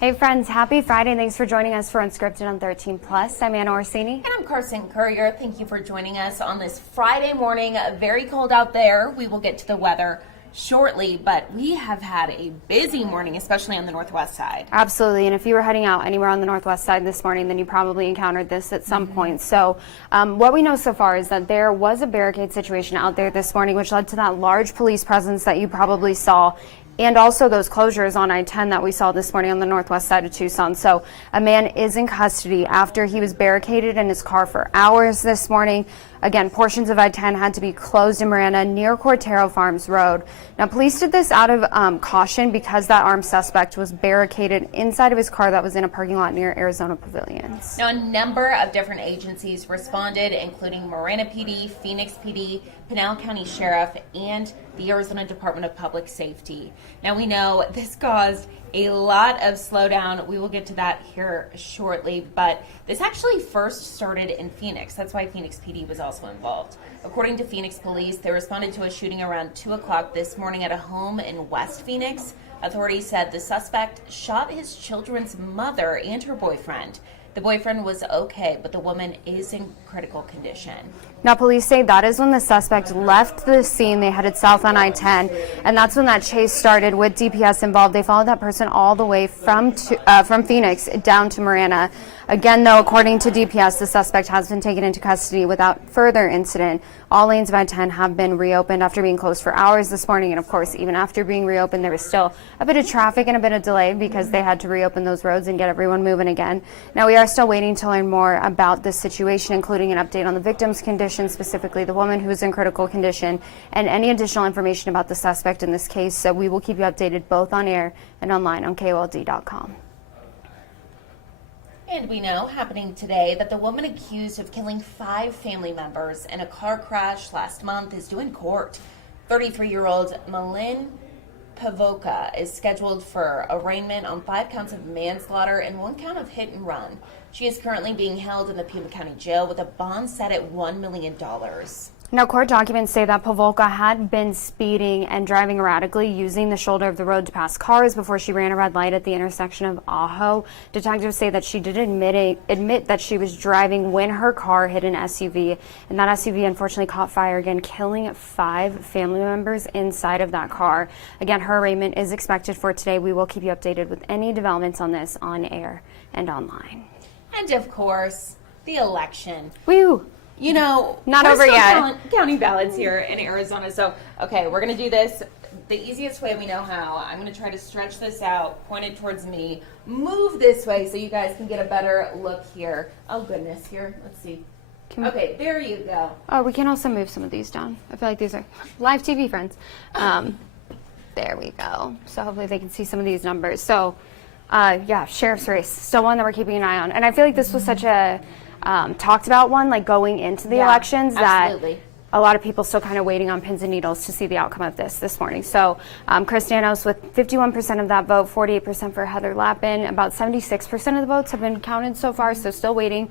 Hey friends, happy Friday. Thanks for joining us for Unscripted on 13 Plus. I'm Anna Orsini. And I'm Carson Courier. Thank you for joining us on this Friday morning. Very cold out there. We will get to the weather shortly, but we have had a busy morning, especially on the northwest side. Absolutely, and if you were heading out anywhere on the northwest side this morning, then you probably encountered this at some point. So what we know so far is that there was a barricade situation out there this morning, which led to that large police presence that you probably saw, and also those closures on I-10 that we saw this morning on the northwest side of Tucson. So a man is in custody after he was barricaded in his car for hours this morning. Again, portions of I-10 had to be closed in Miranda near Cortaro Farms Road. Now, police did this out of caution because that armed suspect was barricaded inside of his car that was in a parking lot near Arizona Pavilions. Now, a number of different agencies responded, including Miranda PD, Phoenix PD, Pinal County Sheriff, and the Arizona Department of Public Safety. Now, we know this caused a lot of slowdown. We will get to that here shortly, but this actually first started in Phoenix. That's why Phoenix PD was also involved. According to Phoenix police, they responded to a shooting around 2 o'clock this morning at a home in West Phoenix. Authorities said the suspect shot his children's mother and her boyfriend. The boyfriend was okay, but the woman is in critical condition. Now, police say that is when the suspect left the scene. They headed south on I-10, and that's when that chase started with DPS involved. They followed that person all the way from Phoenix down to Miranda. Again, though, according to DPS, the suspect has been taken into custody without further incident. All lanes of I-10 have been reopened after being closed for hours this morning, and of course, even after being reopened, there was still a bit of traffic and a bit of delay because they had to reopen those roads and get everyone moving again. Now, we are still waiting to learn more about this situation, including an update on the victim's condition, specifically the woman who is in critical condition, and any additional information about the suspect in this case. So we will keep you updated both on air and online on KOLD.com. And we know, happening today, that the woman accused of killing 5 family members in a car crash last month is due in court. 33-year-old Malin Pavoka is scheduled for arraignment on 5 counts of manslaughter and 1 count of hit and run. She is currently being held in the Pima County Jail with a bond set at $1 million. Now, court documents say that Pavoka had been speeding and driving erratically, using the shoulder of the road to pass cars before she ran a red light at the intersection of Ajo. Detectives say that she did admit that she was driving when her car hit an SUV, and that SUV unfortunately caught fire again, killing 5 family members inside of that car. Again, her arraignment is expected for today. We will keep you updated with any developments on this on air and online. And of course, the election. Woo! You know, not over yet. Counting ballots here in Arizona. So, okay, we're going to do this the easiest way we know how. I'm going to try to stretch this out, point it towards me, move this way so you guys can get a better look here. Oh, goodness, here. Let's see. Okay, there you go. Oh, we can also move some of these down. I feel like these are live TV, friends. There we go. So hopefully they can see some of these numbers. So, yeah, sheriff's race, still one that we're keeping an eye on. And I feel like this was such a talked about one, like going into the elections, absolutely. That a lot of people still kind of waiting on pins and needles to see the outcome of this morning. So Chris Danos with 51% of that vote, 48% for Heather Lappin. About 76% of the votes have been counted so far, so still waiting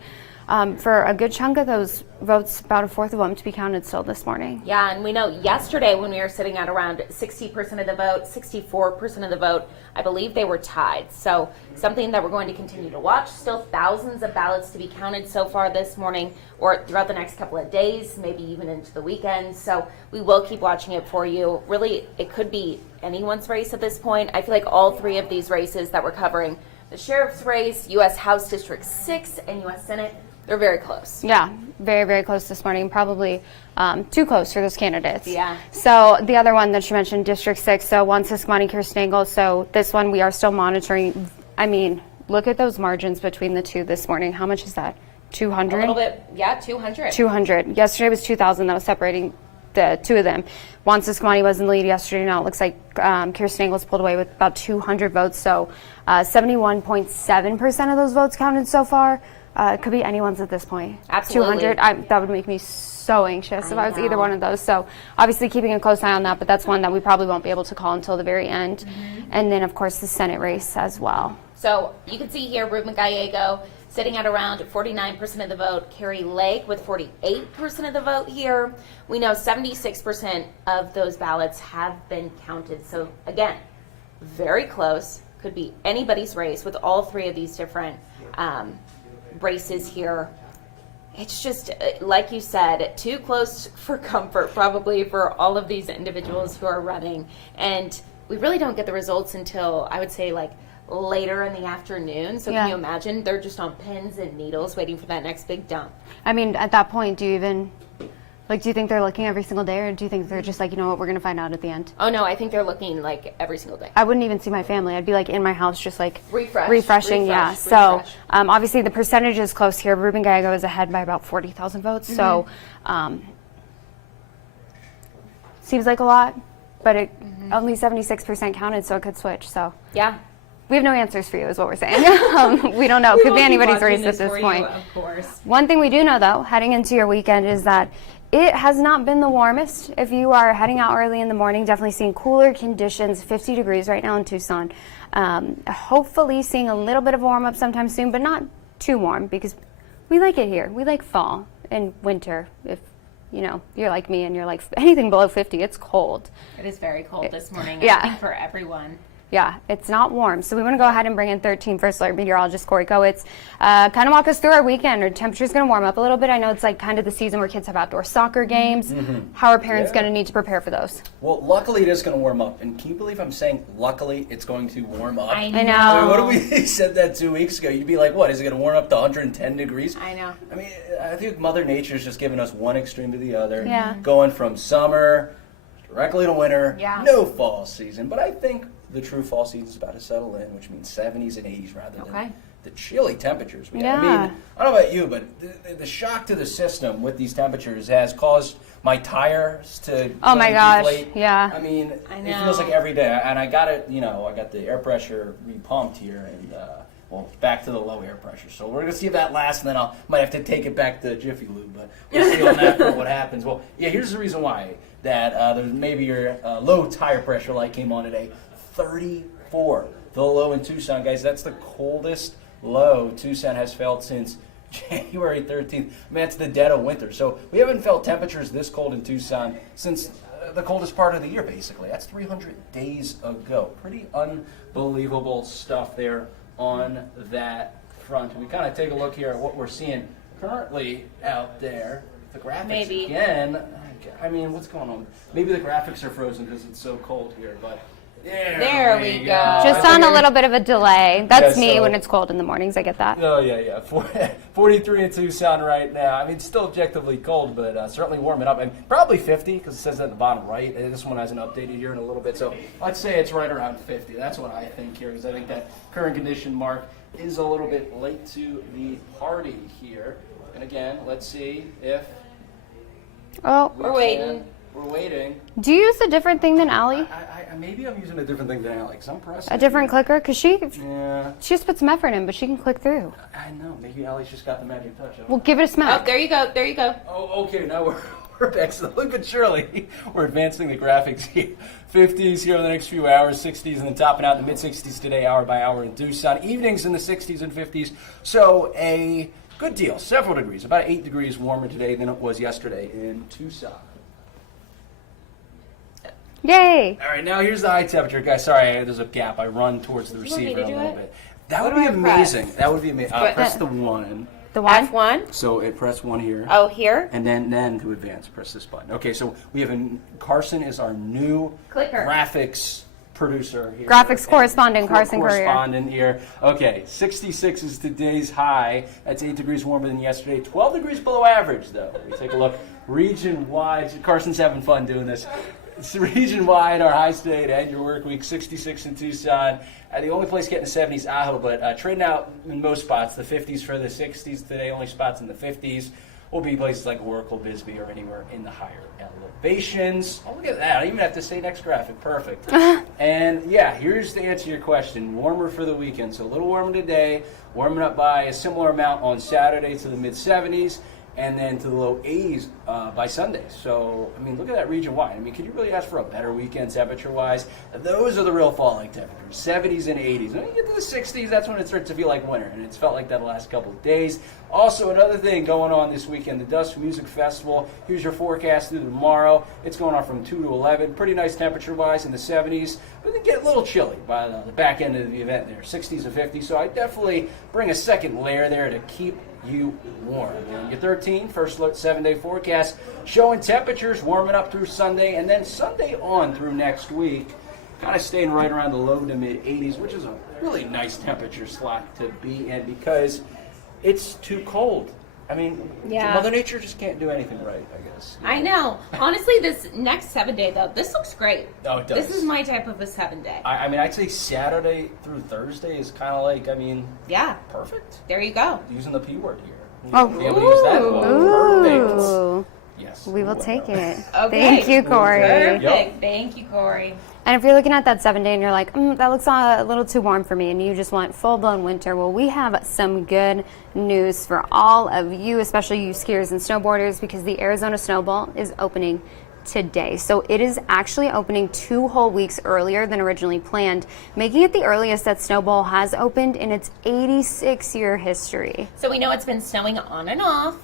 for a good chunk of those votes, about a fourth of them, to be counted still this morning. Yeah, and we know yesterday when we were sitting at around 60% of the vote, 64% of the vote, I believe they were tied. So something that we're going to continue to watch. Still thousands of ballots to be counted so far this morning or throughout the next couple of days, maybe even into the weekend. So we will keep watching it for you. Really, it could be anyone's race at this point. I feel like all 3 of these races that we're covering, the sheriff's race, U.S. House District 6, and U.S. Senate, they're very close. Yeah, very, very close this morning. Probably too close for those candidates. Yeah. So the other one that you mentioned, District 6, so Juan Ciscomani, Kirsten Engel. So this one we are still monitoring. I mean, look at those margins between the 2 this morning. How much is that? 200? A little bit, yeah, 200. 200. Yesterday was 2,000 that was separating the 2 of them. Juan Ciscomani was in the lead yesterday. Now it looks like Kirsten Engel's pulled away with about 200 votes. So 71.7% of those votes counted so far. It could be anyone's at this point. Absolutely. 200, that would make me so anxious if I was either one of those. So obviously keeping a close eye on that, but that's one that we probably won't be able to call until the very end. And then, of course, the Senate race as well. So you can see here Ruben Gallego sitting at around 49% of the vote. Carrie Lake with 48% of the vote here. We know 76% of those ballots have been counted. So, again, very close. could be anybody's race with all three of these different races here. It's just, like you said, too close for comfort probably for all of these individuals who are running. And we really don't get the results until, I would say, like later in the afternoon. So can you imagine? They're just on pins and needles waiting for that next big dump. I mean, at that point, do you think they're looking every single day, or do you think they're just like, you know what, we're going to find out at the end? Oh, no, I think they're looking like every single day. I wouldn't even see my family. I'd be like in my house just like refreshing. Yeah. So obviously the percentage is close here. Ruben Gallego is ahead by about 40,000 votes. So seems like a lot, but it only 76% counted, so it could switch. So yeah. We have no answers for you, is what we're saying. We don't know. It could be anybody's race at this point. Of course. One thing we do know, though, heading into your weekend, is that it has not been the warmest. If you are heading out early in the morning, definitely seeing cooler conditions, 50 degrees right now in Tucson. Hopefully seeing a little bit of warm up sometime soon, but not too warm, because we like it here. We like fall and winter. If you're like me and you're like anything below 50, it's cold. It is very cold this morning, yeah. I think, for everyone. Yeah, it's not warm. So we want to go ahead and bring in 13 First Alert meteorologist Corey Kowitz. Kind of walk us through our weekend. Our temperature's going to warm up a little bit. I know it's like kind of the season where kids have outdoor soccer games. How are parents going to need to prepare for those? Well, luckily it is going to warm up. And can you believe I'm saying luckily it's going to warm up? I know. know. What if we said that 2 weeks ago? You'd be like, what, is it going to warm up to 110 degrees? I know. I mean, I think Mother Nature's just giving us one extreme to the other. Yeah. Going from summer directly to winter. Yeah. No fall season. But I think the true fall season is about to settle in, which means 70s and 80s rather than the chilly temperatures. I mean, I don't know about you, but the shock to the system with these temperatures has caused my tires to deflate. Yeah. I mean, it feels like every day. And I got it, I got the air pressure repumped here and, back to the low air pressure. So we're going to see if that lasts, and then I might have to take it back to Jiffy Lube, but we'll see on that for what happens. Well, yeah, here's the reason why. That maybe your low tire pressure light came on today. 34, the low in Tucson, guys. That's the coldest low Tucson has felt since January 13th. I mean, that's the dead of winter. So we haven't felt temperatures this cold in Tucson since the coldest part of the year, basically. That's 300 days ago. Pretty unbelievable stuff there on that front. We kind of take a look here at what we're seeing currently out there. The graphics again. I mean, what's going on? Maybe the graphics are frozen because it's so cold here, but there we go. Just on a little bit of a delay. That's me when it's cold in the mornings. I get that. Oh, yeah. 43 in Tucson right now. I mean, it's still objectively cold, but certainly warming up. And probably 50 because it says that at the bottom right. And this one hasn't updated here in a little bit. So let's say it's right around 50. That's what I think here, because I think that current condition mark is a little bit late to the party here. And again, let's see if... Oh, we're waiting. We're waiting. Do you use a different thing than Allie? Maybe I'm using a different thing than Allie, because I'm pressing. A different clicker? Because she just puts some effort in, but she can click through. I know. Maybe Allie's just got the magic touch. Well, give it a smack. Oh, there you go. Oh, okay. Now we're back slowly but surely. We're advancing the graphics here. 50s here in the next few hours, 60s, and then topping out in the mid-60s today, hour by hour in Tucson. Evenings in the 60s and 50s. So a good deal. Several degrees. About 8 degrees warmer today than it was yesterday in Tucson. Yay! All right, now here's the eye temperature, guys. Sorry, there's a gap. I run towards the receiver a little bit. That would be amazing. That would be amazing. Press the 1. The one? F1. So press 1 here. Oh, here? And then to advance, press this button. Okay, so we have Carson is our new clicker graphics producer here. Graphics correspondent, Carson Courier. Correspondent here. Okay, 66 is today's high. That's 8 degrees warmer than yesterday. 12 degrees below average, though. We take a look region-wide. Carson's having fun doing this. It's region-wide, our highs today to end your work week, 66 in Tucson. The only place getting the 70s, Ajo, but trading out in most spots, the 50s for the 60s today, only spots in the 50s. Will be places like Oracle, Bisbee, or anywhere in the higher elevations. Oh, look at that. I don't even have to say next graphic. Perfect. And, yeah, here's the answer to your question. Warmer for the weekend. So a little warmer today, warming up by a similar amount on Saturday to the mid-70s. and then to the low 80s by Sunday. So, I mean, look at that region-wide. I mean, could you really ask for a better weekend temperature-wise? Those are the real fall-like temperatures, 70s and 80s. When you get to the 60s, that's when it starts to feel like winter, and it's felt like that the last couple of days. Also, another thing going on this weekend, the Dusk Music Festival. Here's your forecast through tomorrow. It's going on from 2 to 11. Pretty nice temperature-wise in the 70s, but they get a little chilly by the back end of the event there, 60s and 50s. So I definitely bring a second layer there to keep you warm. And your 13, first look 7-day forecast, showing temperatures warming up through Sunday, and then Sunday on through next week, kind of staying right around the low to mid 80s, which is a really nice temperature slot to be in because it's too cold. I mean, Yeah. Mother Nature just can't do anything right, I guess. I know. Honestly, this next 7-day, though, this looks great. Oh, it does. This is my type of a 7-day. I mean, I'd say Saturday through Thursday is kind of like, I mean, Yeah, perfect. there you go. Using the P word here. Oh. Be able to use that one. Perfect. Ooh. Yes. We will take it. Okay. Thank you, Corey. Perfect. Yep. Thank you, Corey. And if you're looking at that 7-day and you're like, that looks a little too warm for me, and you just want full-blown winter, well, we have some good news for all of you, especially you skiers and snowboarders, because the Arizona Snowball is opening today. So it is actually opening 2 whole weeks earlier than originally planned, making it the earliest that Snowball has opened in its 86-year history. So we know it's been snowing on and off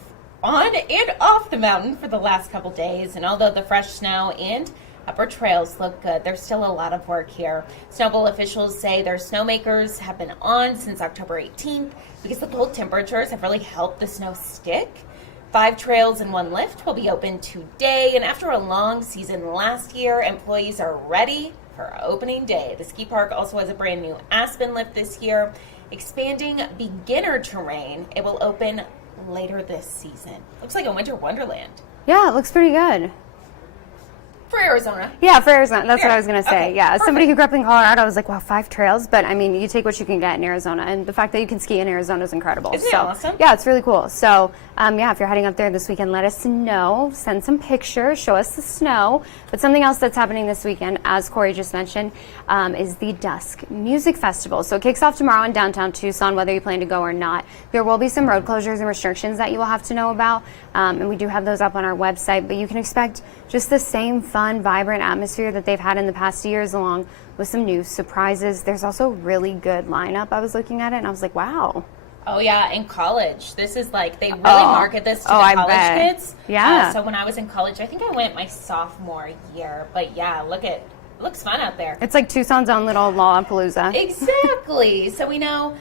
the mountain for the last couple days, and although the fresh snow and upper trails look good, there's still a lot of work here. Snowball officials say their snowmakers have been on since October 18th because the cold temperatures have really helped the snow stick. 5 trails and 1 lift will be open today, and after a long season last year, employees are ready for opening day. The ski park also has a brand new Aspen lift this year, expanding beginner terrain. It will open later this season. Looks like a winter wonderland Yeah, it looks pretty good. for Arizona. Yeah, for Arizona. That's what Fair. I was going to say. Okay, Yeah, as perfect. somebody who grew up in Colorado, I was like, wow, 5 trails. But I mean, you take what you can get in Arizona. And the fact that you can ski in Arizona is incredible. Isn't it awesome? Yeah, it's really cool. So, yeah, if you're heading up there this weekend, let us know. Send some pictures. Show us the snow. But something else that's happening this weekend, as Corey just mentioned, is the Dusk Music Festival. So it kicks off tomorrow in downtown Tucson, whether you plan to go or not. There will be some road closures and restrictions that you will have to know about. And we do have those up on our website. But you can expect just the same fun, vibrant atmosphere that they've had in the past years, along with some new surprises. There's also really good lineup. I was looking at it and I was like, wow. Oh yeah, in college. This is like, they really market this to the I college bet. kids. Yeah. So when I was in college, I think I went my sophomore year. But yeah, it looks fun out there. It's like Tucson's own little Lollapalooza. Exactly. So we know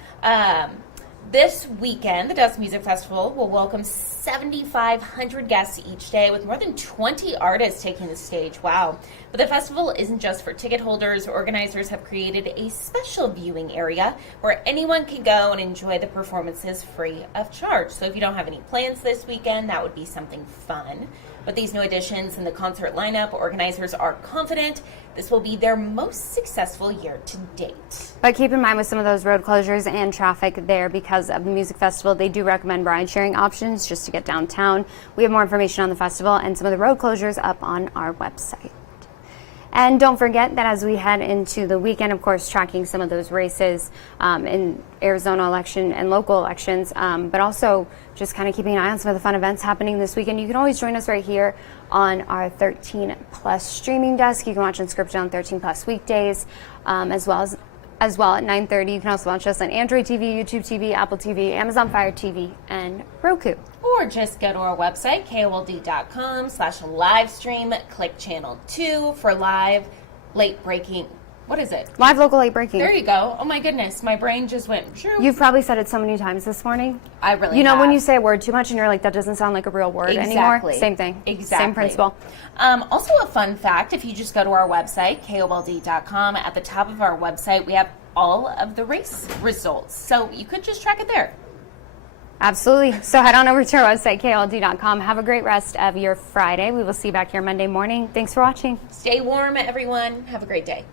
this weekend, the Dusk Music Festival will welcome 7,500 guests each day, with more than 20 artists taking the stage. Wow. But the festival isn't just for ticket holders. Organizers have created a special viewing area where anyone can go and enjoy the performances free of charge. So if you don't have any plans this weekend, that would be something fun. With these new additions in the concert lineup, organizers are confident this will be their most successful year to date. But keep in mind with some of those road closures and traffic there because of the music festival, they do recommend ride sharing options just to get downtown. We have more information on the festival and some of the road closures up on our website. And don't forget that as we head into the weekend, of course, tracking some of those races in Arizona election and local elections, but also just kind of keeping an eye on some of the fun events happening this weekend. You can always join us right here on our 13 Plus streaming desk. You can watch Unscripted on 13 Plus weekdays, as well at 9:30. You can also watch us on Android TV, YouTube TV, Apple TV, Amazon Fire TV, and Roku. Or just go to our website, kold.com/livestream. Click channel 2 for live late breaking. What is it? Live local late breaking. There you go. Oh my goodness, my brain just went. Shoo. You've probably said it so many times this morning. I really You know when have. you say a word too much and you're like, that doesn't sound like a real word anymore? Exactly. Same thing. Exactly. Same principle. Also a fun fact, if you just go to our website, kold.com, at the top of our website, we have all of the race results. So you could just track it there. Absolutely. So head on over to our website, kold.com. Have a great rest of your Friday. We will see you back here Monday morning. Thanks for watching. Stay warm, everyone. Have a great day.